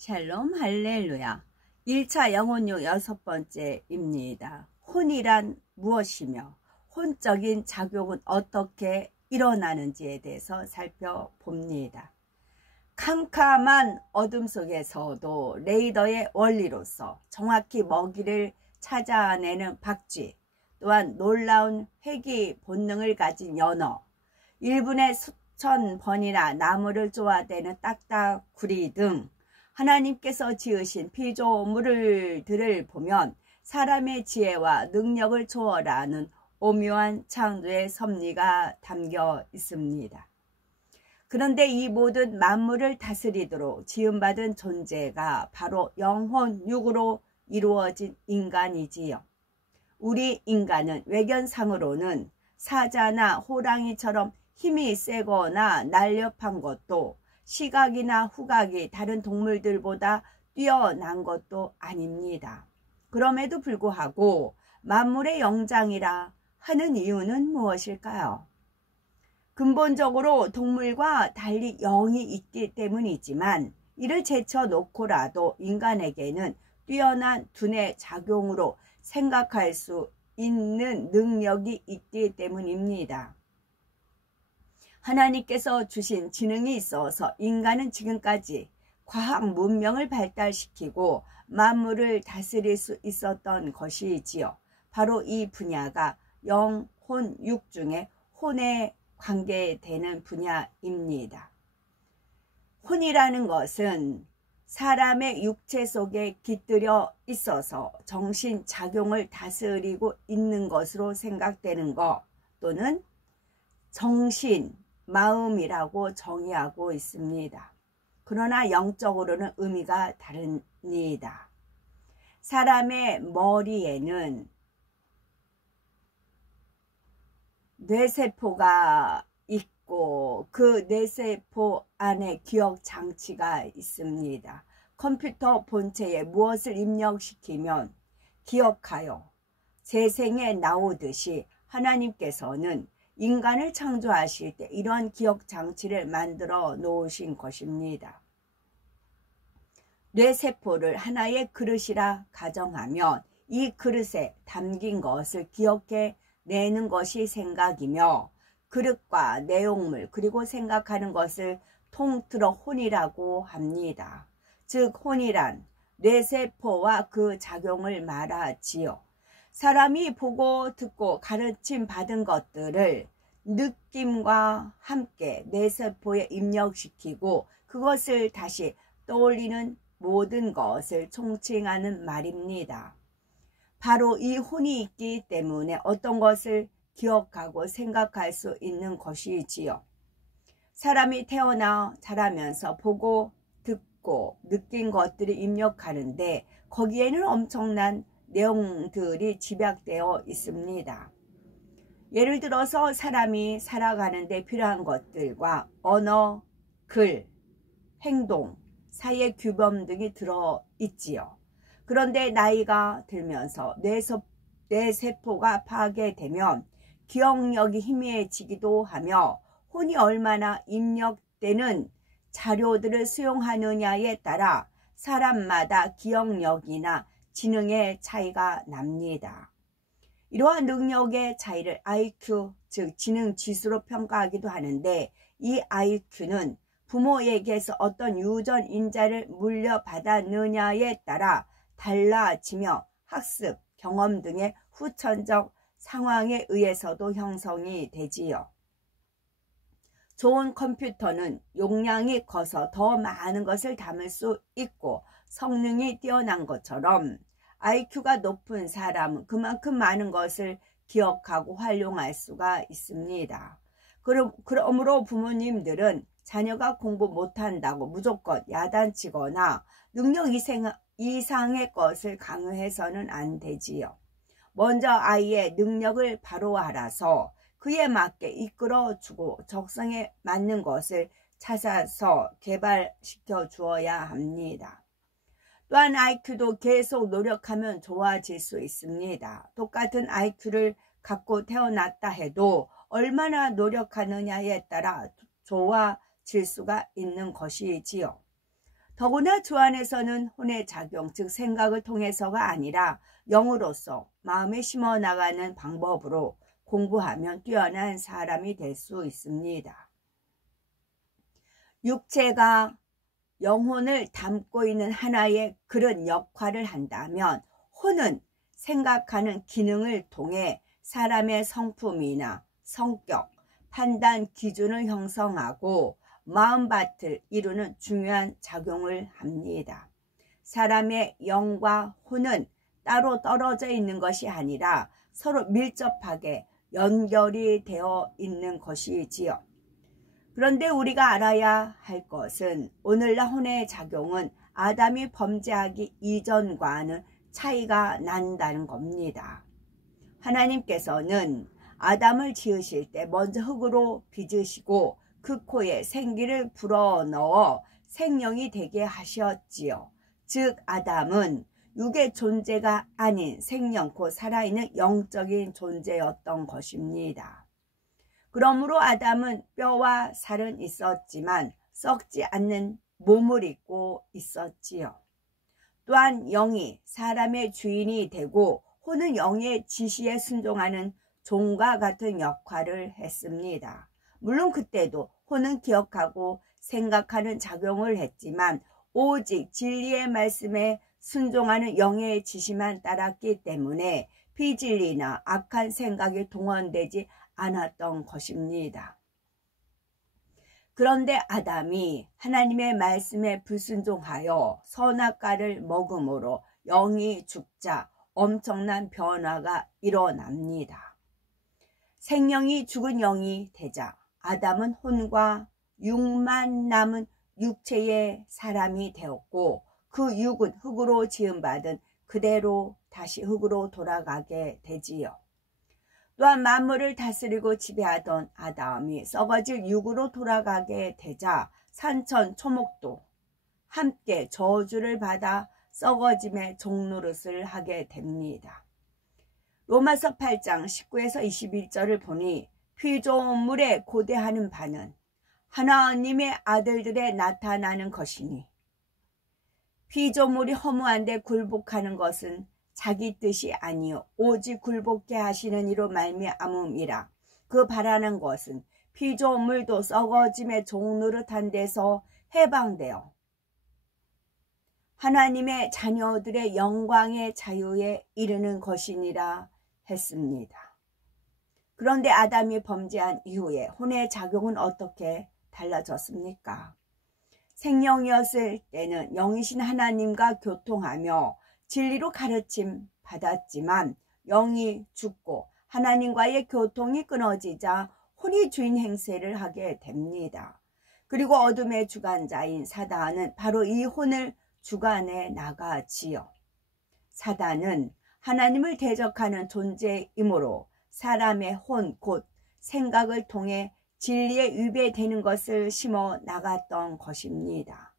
샬롬 할렐루야. 1차 영혼요 6번째입니다. 혼이란 무엇이며 혼적인 작용은 어떻게 일어나는지에 대해서 살펴봅니다. 캄캄한 어둠 속에서도 레이더의 원리로서 정확히 먹이를 찾아내는 박쥐, 또한 놀라운 회귀 본능을 가진 연어, 1분에 수천 번이나 나무를 쪼아대는 딱딱구리 등 하나님께서 지으신 피조물들을 보면 사람의 지혜와 능력을 초월하는 오묘한 창조의 섭리가 담겨 있습니다. 그런데 이 모든 만물을 다스리도록 지음받은 존재가 바로 영혼 육으로 이루어진 인간이지요. 우리 인간은 외견상으로는 사자나 호랑이처럼 힘이 세거나 날렵한 것도 시각이나 후각이 다른 동물들보다 뛰어난 것도 아닙니다. 그럼에도 불구하고 만물의 영장이라 하는 이유는 무엇일까요? 근본적으로 동물과 달리 영이 있기 때문이지만 이를 제쳐놓고라도 인간에게는 뛰어난 두뇌 작용으로 생각할 수 있는 능력이 있기 때문입니다. 하나님께서 주신 지능이 있어서 인간은 지금까지 과학 문명을 발달시키고 만물을 다스릴 수 있었던 것이지요. 바로 이 분야가 영, 혼, 육 중에 혼에 관계되는 분야입니다. 혼이라는 것은 사람의 육체 속에 깃들여 있어서 정신작용을 다스리고 있는 것으로 생각되는 것, 또는 정신, 마음이라고 정의하고 있습니다. 그러나 영적으로는 의미가 다릅니다. 사람의 머리에는 뇌세포가 있고 그 뇌세포 안에 기억 장치가 있습니다. 컴퓨터 본체에 무엇을 입력시키면 기억하여 재생에 나오듯이 하나님께서는 인간을 창조하실 때 이러한 기억 장치를 만들어 놓으신 것입니다. 뇌세포를 하나의 그릇이라 가정하면 이 그릇에 담긴 것을 기억해 내는 것이 생각이며 그릇과 내용물 그리고 생각하는 것을 통틀어 혼이라고 합니다. 즉 혼이란 뇌세포와 그 작용을 말하지요. 사람이 보고 듣고 가르침 받은 것들을 느낌과 함께 뇌세포에 입력시키고 그것을 다시 떠올리는 모든 것을 총칭하는 말입니다. 바로 이 혼이 있기 때문에 어떤 것을 기억하고 생각할 수 있는 것이지요. 사람이 태어나 자라면서 보고 듣고 느낀 것들을 입력하는데 거기에는 엄청난 내용들이 집약되어 있습니다. 예를 들어서 사람이 살아가는 데 필요한 것들과 언어, 글, 행동, 사회 규범 등이 들어있지요. 그런데 나이가 들면서 뇌세포가 파괴되면 기억력이 희미해지기도 하며 혼이 얼마나 입력되는 자료들을 수용하느냐에 따라 사람마다 기억력이나 지능의 차이가 납니다. 이러한 능력의 차이를 IQ, 즉 지능지수로 평가하기도 하는데 이 IQ는 부모에게서 어떤 유전인자를 물려받았느냐에 따라 달라지며 학습, 경험 등의 후천적 상황에 의해서도 형성이 되지요. 좋은 컴퓨터는 용량이 커서 더 많은 것을 담을 수 있고 성능이 뛰어난 것처럼 IQ가 높은 사람은 그만큼 많은 것을 기억하고 활용할 수가 있습니다. 그러므로 부모님들은 자녀가 공부 못한다고 무조건 야단치거나 능력 이상의 것을 강요해서는 안 되지요. 먼저 아이의 능력을 바로 알아서 그에 맞게 이끌어주고 적성에 맞는 것을 찾아서 개발시켜 주어야 합니다. 또한 IQ도 계속 노력하면 좋아질 수 있습니다. 똑같은 IQ를 갖고 태어났다 해도 얼마나 노력하느냐에 따라 좋아질 수가 있는 것이지요. 더구나 주 안에서는 혼의 작용, 즉 생각을 통해서가 아니라 영으로서 마음에 심어 나가는 방법으로 공부하면 뛰어난 사람이 될 수 있습니다. 육체가 영혼을 담고 있는 하나의 그런 역할을 한다면 혼은 생각하는 기능을 통해 사람의 성품이나 성격, 판단 기준을 형성하고 마음밭을 이루는 중요한 작용을 합니다. 사람의 영과 혼은 따로 떨어져 있는 것이 아니라 서로 밀접하게 연결이 되어 있는 것이지요. 그런데 우리가 알아야 할 것은 오늘날 혼의 작용은 아담이 범죄하기 이전과는 차이가 난다는 겁니다. 하나님께서는 아담을 지으실 때 먼저 흙으로 빚으시고 그 코에 생기를 불어넣어 생명이 되게 하셨지요. 즉 아담은 육의 존재가 아닌 생명코 살아있는 영적인 존재였던 것입니다. 그러므로 아담은 뼈와 살은 있었지만 썩지 않는 몸을 입고 있었지요. 또한 영이 사람의 주인이 되고 혼은 영의 지시에 순종하는 종과 같은 역할을 했습니다. 물론 그때도 혼은 기억하고 생각하는 작용을 했지만 오직 진리의 말씀에 순종하는 영의 지시만 따랐기 때문에 비진리나 악한 생각이 동원되지 않았던 것입니다. 그런데 아담이 하나님의 말씀에 불순종하여 선악과를 먹음으로 영이 죽자 엄청난 변화가 일어납니다. 생명이 죽은 영이 되자 아담은 혼과 육만 남은 육체의 사람이 되었고 그 육은 흙으로 지음받은 그대로 다시 흙으로 돌아가게 되지요. 또한 만물을 다스리고 지배하던 아담이 썩어질 육으로 돌아가게 되자 산천 초목도 함께 저주를 받아 썩어짐의 종노릇을 하게 됩니다. 로마서 8장 19에서 21절을 보니 피조물에 고대하는 바는 하나님의 아들들에 나타나는 것이니 피조물이 허무한데 굴복하는 것은 자기 뜻이 아니요 오직 굴복케 하시는 이로 말미암음이라. 그 바라는 것은 피조물도 썩어짐의 종노릇한 데서 해방되어 하나님의 자녀들의 영광의 자유에 이르는 것이니라 했습니다. 그런데 아담이 범죄한 이후에 혼의 작용은 어떻게 달라졌습니까? 생명이었을 때는 영이신 하나님과 교통하며 진리로 가르침 받았지만 영이 죽고 하나님과의 교통이 끊어지자 혼이 주인 행세를 하게 됩니다. 그리고 어둠의 주관자인 사단은 바로 이 혼을 주관해 나가지요. 사단은 하나님을 대적하는 존재이므로 사람의 혼, 곧 생각을 통해 진리에 위배되는 것을 심어 나갔던 것입니다.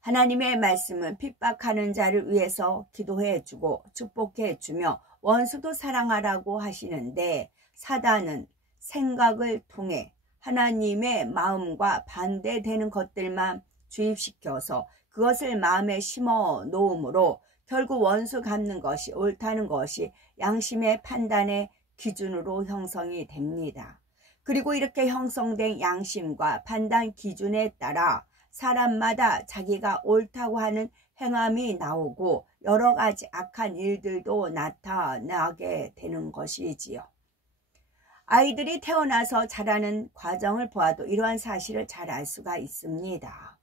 하나님의 말씀은 핍박하는 자를 위해서 기도해주고 축복해주며 원수도 사랑하라고 하시는데 사단은 생각을 통해 하나님의 마음과 반대되는 것들만 주입시켜서 그것을 마음에 심어 놓음으로 결국 원수 갚는 것이 옳다는 것이 양심의 판단의 기준으로 형성이 됩니다. 그리고 이렇게 형성된 양심과 판단 기준에 따라 사람마다 자기가 옳다고 하는 행함이 나오고 여러 가지 악한 일들도 나타나게 되는 것이지요. 아이들이 태어나서 자라는 과정을 보아도 이러한 사실을 잘 알 수가 있습니다.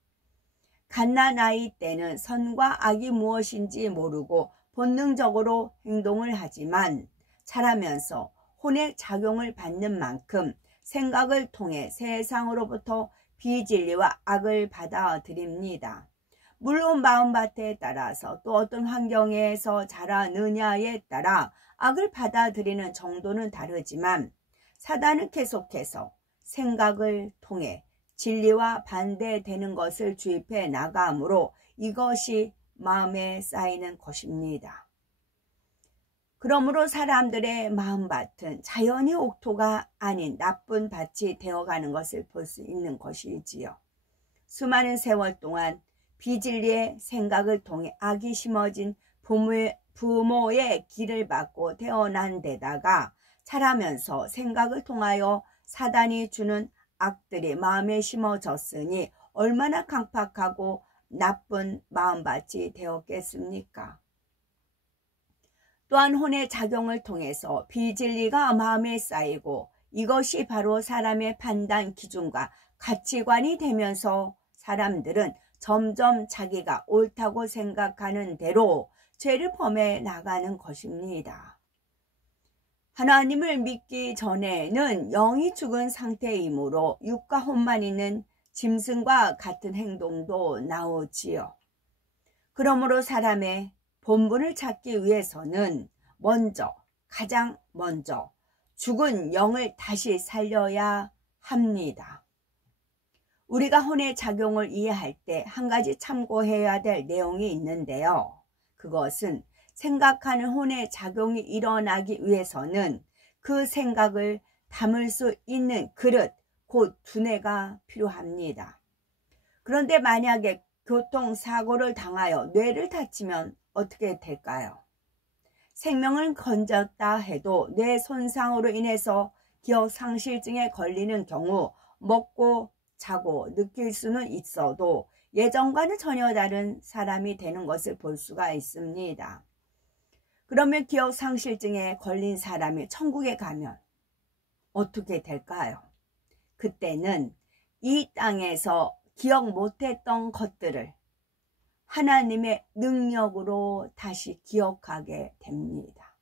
갓난아이 때는 선과 악이 무엇인지 모르고 본능적으로 행동을 하지만 자라면서 혼의 작용을 받는 만큼 생각을 통해 세상으로부터 비진리와 악을 받아들입니다. 물론 마음밭에 따라서 또 어떤 환경에서 자라느냐에 따라 악을 받아들이는 정도는 다르지만 사단은 계속해서 생각을 통해 진리와 반대되는 것을 주입해 나가므로 이것이 마음에 쌓이는 것입니다. 그러므로 사람들의 마음밭은 자연히 옥토가 아닌 나쁜 밭이 되어가는 것을 볼 수 있는 것이지요. 수많은 세월 동안 비진리의 생각을 통해 악이 심어진 부모의 길을 받고 태어난 데다가 자라면서 생각을 통하여 사단이 주는 악들이 마음에 심어졌으니 얼마나 강팍하고 나쁜 마음밭이 되었겠습니까? 또한 혼의 작용을 통해서 비진리가 마음에 쌓이고 이것이 바로 사람의 판단 기준과 가치관이 되면서 사람들은 점점 자기가 옳다고 생각하는 대로 죄를 범해 나가는 것입니다. 하나님을 믿기 전에는 영이 죽은 상태이므로 육과 혼만 있는 짐승과 같은 행동도 나오지요. 그러므로 사람의 본분을 찾기 위해서는 가장 먼저 죽은 영을 다시 살려야 합니다. 우리가 혼의 작용을 이해할 때 한 가지 참고해야 될 내용이 있는데요. 그것은 생각하는 혼의 작용이 일어나기 위해서는 그 생각을 담을 수 있는 그릇, 곧 두뇌가 필요합니다. 그런데 만약에 교통사고를 당하여 뇌를 다치면 어떻게 될까요? 생명을 건졌다 해도 뇌 손상으로 인해서 기억상실증에 걸리는 경우 먹고 자고 느낄 수는 있어도 예전과는 전혀 다른 사람이 되는 것을 볼 수가 있습니다. 그러면 기억상실증에 걸린 사람이 천국에 가면 어떻게 될까요? 그때는 이 땅에서 기억 못했던 것들을 하나님의 능력으로 다시 기억하게 됩니다.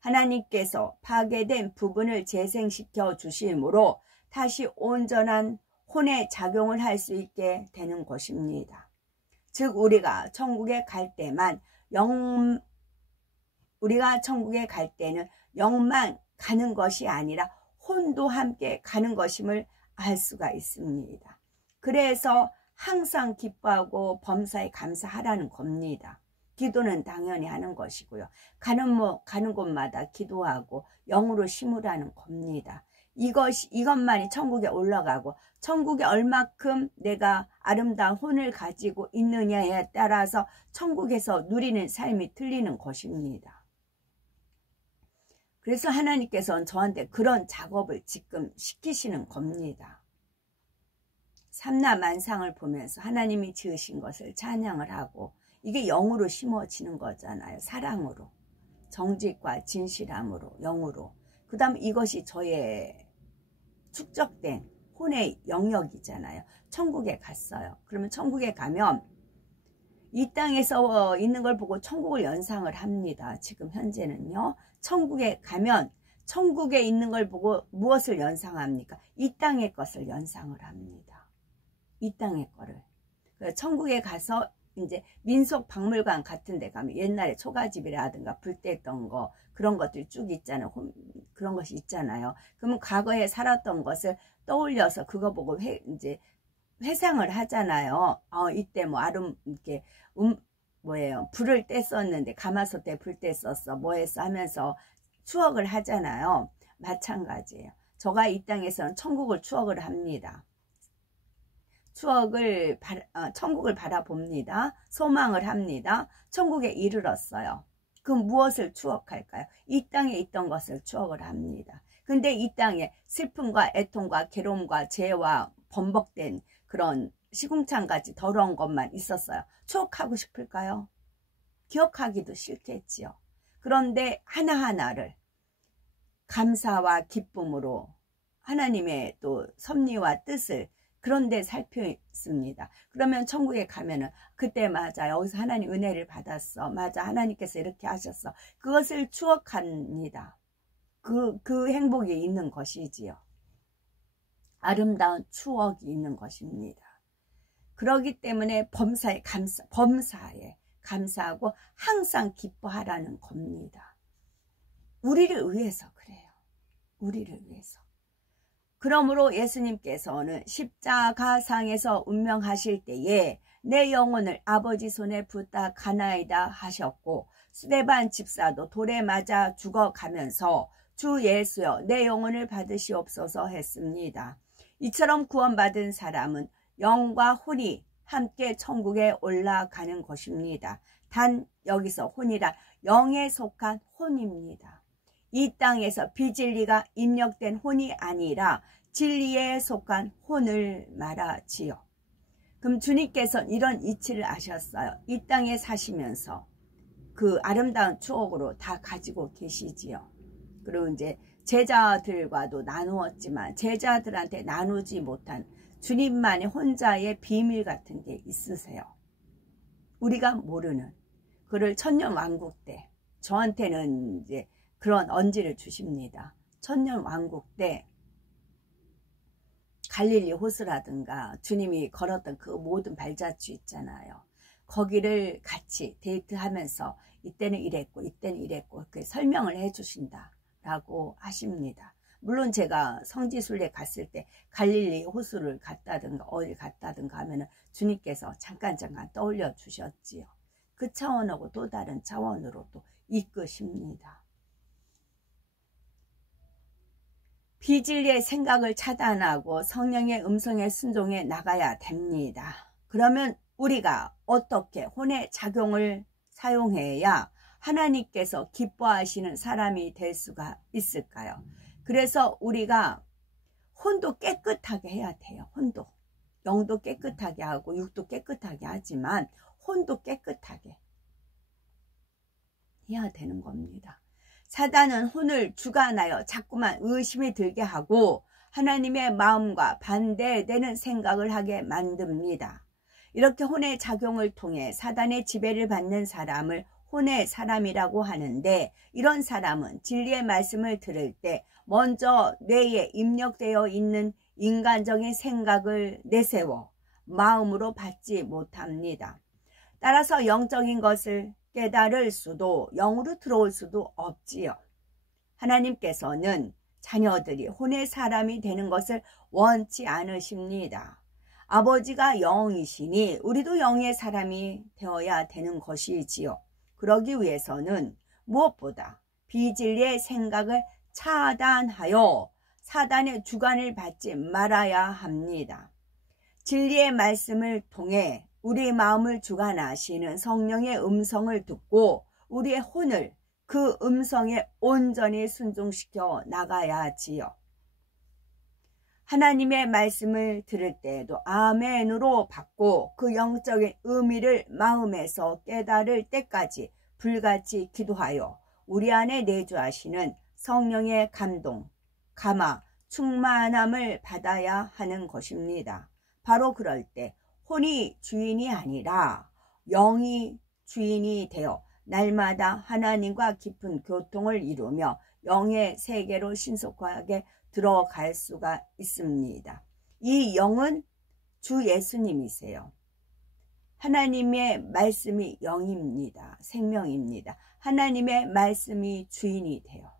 하나님께서 파괴된 부분을 재생시켜 주심으로 다시 온전한 혼의 작용을 할 수 있게 되는 것입니다. 즉 우리가 천국에 갈 때는 영만 가는 것이 아니라 혼도 함께 가는 것임을 알 수가 있습니다. 그래서 항상 기뻐하고 범사에 감사하라는 겁니다. 기도는 당연히 하는 것이고요. 가는 곳마다 기도하고 영으로 심으라는 겁니다. 이것만이 천국에 올라가고 천국에 얼마큼 내가 아름다운 혼을 가지고 있느냐에 따라서 천국에서 누리는 삶이 틀리는 것입니다. 그래서 하나님께서는 저한테 그런 작업을 지금 시키시는 겁니다. 삼라만상을 보면서 하나님이 지으신 것을 찬양을 하고 이게 영으로 심어지는 거잖아요. 사랑으로, 정직과 진실함으로, 영으로. 그 다음 이것이 저의 축적된 혼의 영역이잖아요. 천국에 갔어요. 그러면 천국에 가면 이 땅에서 있는 걸 보고 천국을 연상을 합니다. 지금 현재는요. 천국에 가면 천국에 있는 걸 보고 무엇을 연상합니까? 이 땅의 것을 연상을 합니다. 이 땅의 거를. 천국에 가서 이제 민속박물관 같은 데 가면 옛날에 초가집이라든가 불 뗐던 거 그런 것들이 쭉 있잖아요. 그런 것이 있잖아요. 그러면 과거에 살았던 것을 떠올려서 그거 보고 이제 회상을 하잖아요. 이때 뭐 이렇게 불을 뗐었는데 가마솥에 불 뗐었어 뭐 했어 하면서 추억을 하잖아요. 마찬가지예요. 저가 이 땅에서는 천국을 추억을 합니다. 천국을 바라봅니다. 소망을 합니다. 천국에 이르렀어요. 그럼 무엇을 추억할까요? 이 땅에 있던 것을 추억을 합니다. 근데 이 땅에 슬픔과 애통과 괴로움과 죄와 번복된 그런 시궁창같이 더러운 것만 있었어요. 추억하고 싶을까요? 기억하기도 싫겠지요. 그런데 하나하나를 감사와 기쁨으로 하나님의 또 섭리와 뜻을 그런데 살펴있습니다. 그러면 천국에 가면은 그때 맞아 여기서 하나님 은혜를 받았어. 맞아 하나님께서 이렇게 하셨어. 그것을 추억합니다. 그 행복이 있는 것이지요. 아름다운 추억이 있는 것입니다. 그러기 때문에 범사에 감사하고 항상 기뻐하라는 겁니다. 우리를 위해서 그래요. 우리를 위해서. 그러므로 예수님께서는 십자가상에서 운명하실 때에 내 영혼을 아버지 손에 부탁하나이다 하셨고 스데반 집사도 돌에 맞아 죽어가면서 주 예수여 내 영혼을 받으시옵소서 했습니다. 이처럼 구원받은 사람은 영과 혼이 함께 천국에 올라가는 것입니다. 단 여기서 혼이란 영에 속한 혼입니다. 이 땅에서 비진리가 입력된 혼이 아니라 진리에 속한 혼을 말하지요. 그럼 주님께서는 이런 이치를 아셨어요. 이 땅에 사시면서 그 아름다운 추억으로 다 가지고 계시지요. 그리고 이제 제자들과도 나누었지만 제자들한테 나누지 못한 주님만의 혼자의 비밀 같은 게 있으세요. 우리가 모르는 그를 천년왕국 때 저한테는 이제 그런 언지를 주십니다. 천년왕국 때 갈릴리 호수라든가 주님이 걸었던 그 모든 발자취 있잖아요. 거기를 같이 데이트하면서 이때는 이랬고 이때는 이랬고 그렇게 설명을 해 주신다라고 하십니다. 물론 제가 성지순례 갔을 때 갈릴리 호수를 갔다든가 어딜 갔다든가 하면은 주님께서 잠깐 떠올려 주셨지요. 그 차원하고 또 다른 차원으로 또 이끄십니다. 비진리의 생각을 차단하고 성령의 음성에 순종해 나가야 됩니다. 그러면 우리가 어떻게 혼의 작용을 사용해야 하나님께서 기뻐하시는 사람이 될 수가 있을까요? 그래서 우리가 혼도 깨끗하게 해야 돼요. 혼도. 영도 깨끗하게 하고 육도 깨끗하게 하지만 혼도 깨끗하게 해야 되는 겁니다. 사단은 혼을 주관하여 자꾸만 의심이 들게 하고 하나님의 마음과 반대되는 생각을 하게 만듭니다. 이렇게 혼의 작용을 통해 사단의 지배를 받는 사람을 혼의 사람이라고 하는데, 이런 사람은 진리의 말씀을 들을 때 먼저 뇌에 입력되어 있는 인간적인 생각을 내세워 마음으로 받지 못합니다. 따라서 영적인 것을 깨달을 수도 영으로 들어올 수도 없지요. 하나님께서는 자녀들이 혼의 사람이 되는 것을 원치 않으십니다. 아버지가 영이시니 우리도 영의 사람이 되어야 되는 것이지요. 그러기 위해서는 무엇보다 비진리의 생각을 차단하여 사단의 주관을 받지 말아야 합니다. 진리의 말씀을 통해 우리 마음을 주관하시는 성령의 음성을 듣고 우리의 혼을 그 음성에 온전히 순종시켜 나가야지요. 하나님의 말씀을 들을 때에도 아멘으로 받고 그 영적인 의미를 마음에서 깨달을 때까지 불같이 기도하여 우리 안에 내주하시는 성령의 감동, 감화, 충만함을 받아야 하는 것입니다. 바로 그럴 때 혼이 주인이 아니라 영이 주인이 되어 날마다 하나님과 깊은 교통을 이루며 영의 세계로 신속하게 들어갈 수가 있습니다. 이 영은 주 예수님이세요. 하나님의 말씀이 영입니다. 생명입니다. 하나님의 말씀이 주인이 돼요.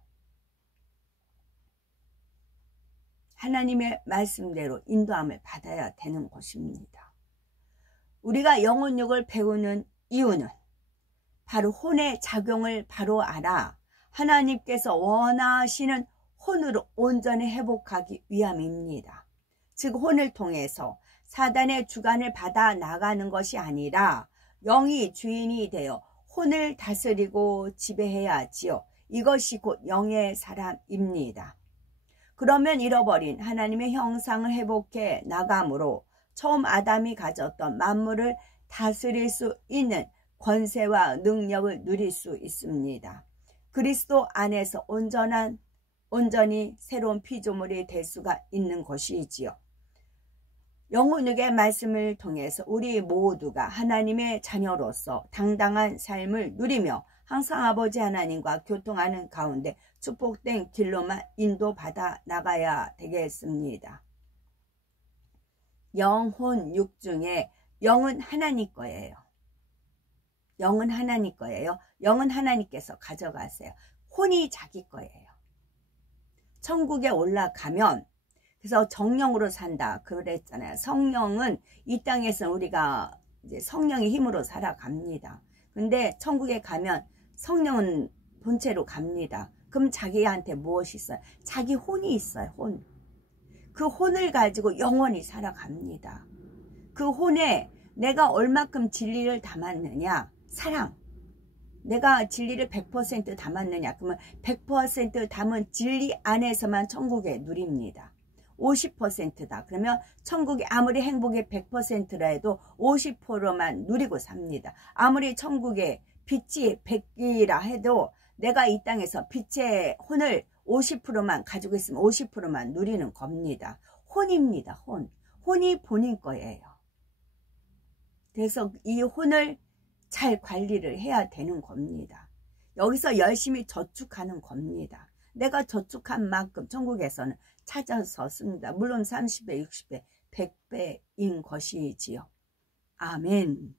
하나님의 말씀대로 인도함을 받아야 되는 것입니다. 우리가 영혼육을 배우는 이유는 바로 혼의 작용을 바로 알아 하나님께서 원하시는 혼으로 온전히 회복하기 위함입니다. 즉 혼을 통해서 사단의 주관을 받아 나가는 것이 아니라 영이 주인이 되어 혼을 다스리고 지배해야 하지요. 이것이 곧 영의 사람입니다. 그러면 잃어버린 하나님의 형상을 회복해 나감으로 처음 아담이 가졌던 만물을 다스릴 수 있는 권세와 능력을 누릴 수 있습니다. 그리스도 안에서 온전히 새로운 피조물이 될 수가 있는 것이지요. 영혼육의 말씀을 통해서 우리 모두가 하나님의 자녀로서 당당한 삶을 누리며 항상 아버지 하나님과 교통하는 가운데 축복된 길로만 인도받아 나가야 되겠습니다. 영혼 육 중에 영은 하나님 거예요. 영은 하나님 거예요. 영은 하나님께서 가져가세요. 혼이 자기 거예요. 천국에 올라가면, 그래서 정령으로 산다 그랬잖아요. 성령은 이 땅에서 우리가 이제 성령의 힘으로 살아갑니다. 근데 천국에 가면 성령은 본체로 갑니다. 그럼 자기한테 무엇이 있어요? 자기 혼이 있어요. 혼. 그 혼을 가지고 영원히 살아갑니다. 그 혼에 내가 얼마큼 진리를 담았느냐. 사랑. 내가 진리를 100% 담았느냐. 그러면 100% 담은 진리 안에서만 천국에 누립니다. 50%다. 그러면 천국이 아무리 행복의 100%라 해도 50%만 누리고 삽니다. 아무리 천국의 빛이 100이라 해도 내가 이 땅에서 빛의 혼을 50%만 가지고 있으면 50%만 누리는 겁니다. 혼입니다. 혼. 혼이 본인 거예요. 그래서 이 혼을 잘 관리를 해야 되는 겁니다. 여기서 열심히 저축하는 겁니다. 내가 저축한 만큼 천국에서는 찾아서 씁니다. 물론 30배, 60배, 100배인 것이지요. 아멘.